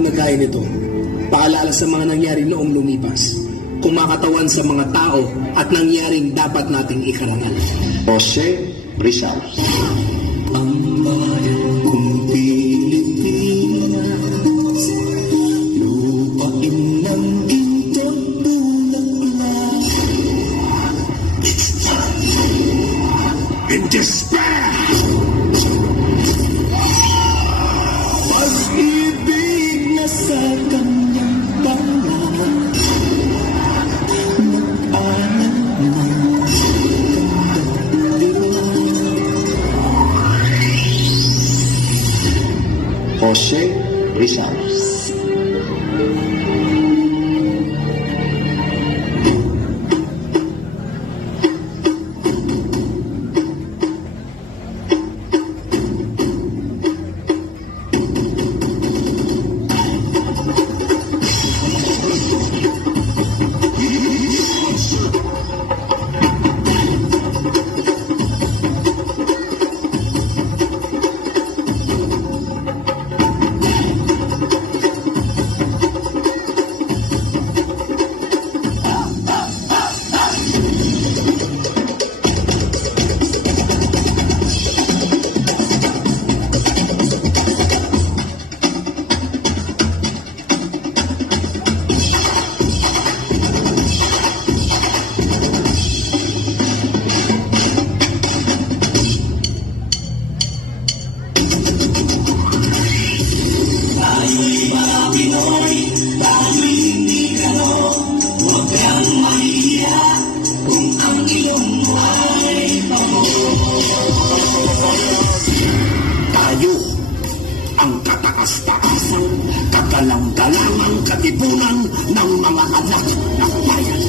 tawag na gaya nito, paalala sa mga nangyari noong lumipas, kumakatawan sa mga tao at nangyaring dapat nating ikarangal. Jose Rizal. Ang bayan kong Pilipinas, lupain ng ginto't bulaklak. In despair! Pag-ibig na sa kanyang pangalan, nag-anak na Jose Rizal. Tayo ang katakas-takasang, kagalang-galangang katipunan ng mga anak ng bayan.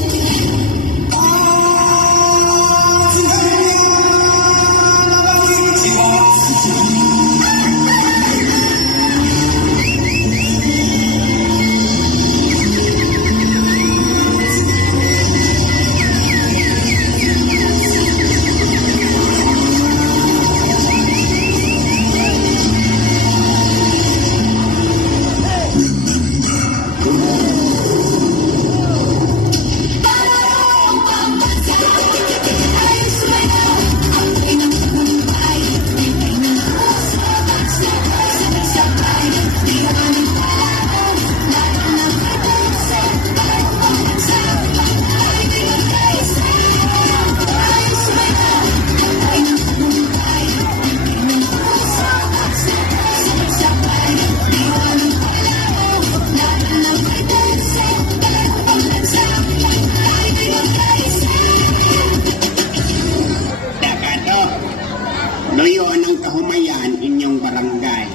Luyo ng kahumayan inyong barangay.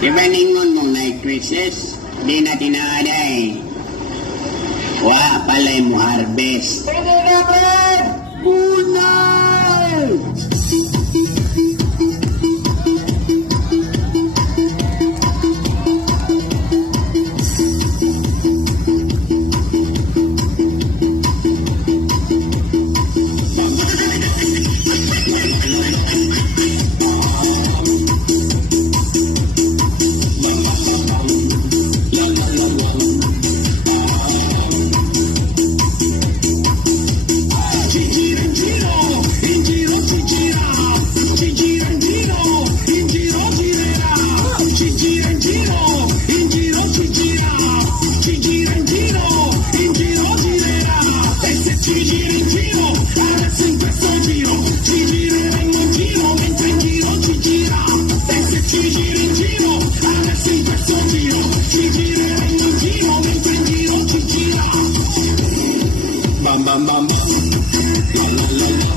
Diba ningon mong na-crisis? Di na tinaaday. Wa palay mo harvest. Pwede na, Fred! Bunay! Bam bam bam bam. La la la la.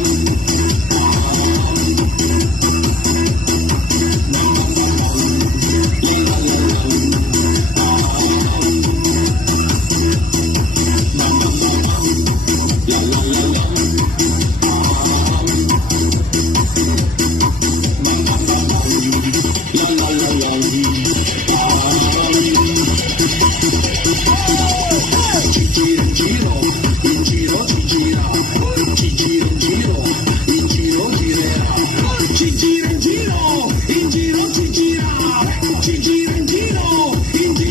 In giro,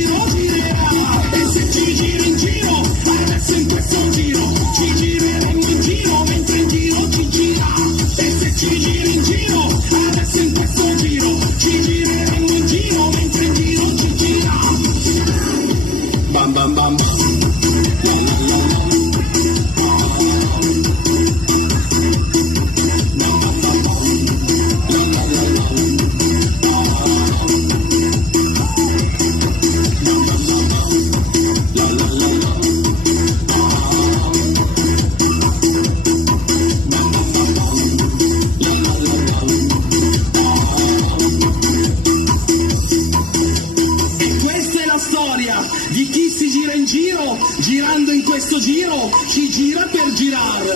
si gira in giro, girando in questo giro, si gira per girare.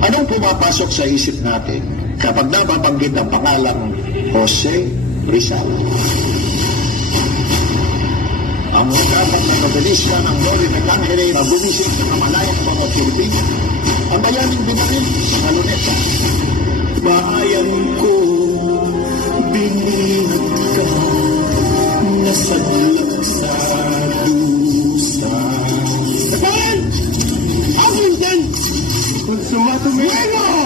Anong pumapasok sa isip natin kapag nababanggit ang pangalang Jose Rizal? Ang dapat na novelista ng Lori Mecangere na bumisig sa kamalayang mga Pilipino, ang bayaning binaril sa Maluneta. Bayan ko, bininag ka, nasadlak sa dusa. Kapalan! Ako din! Sumatumino!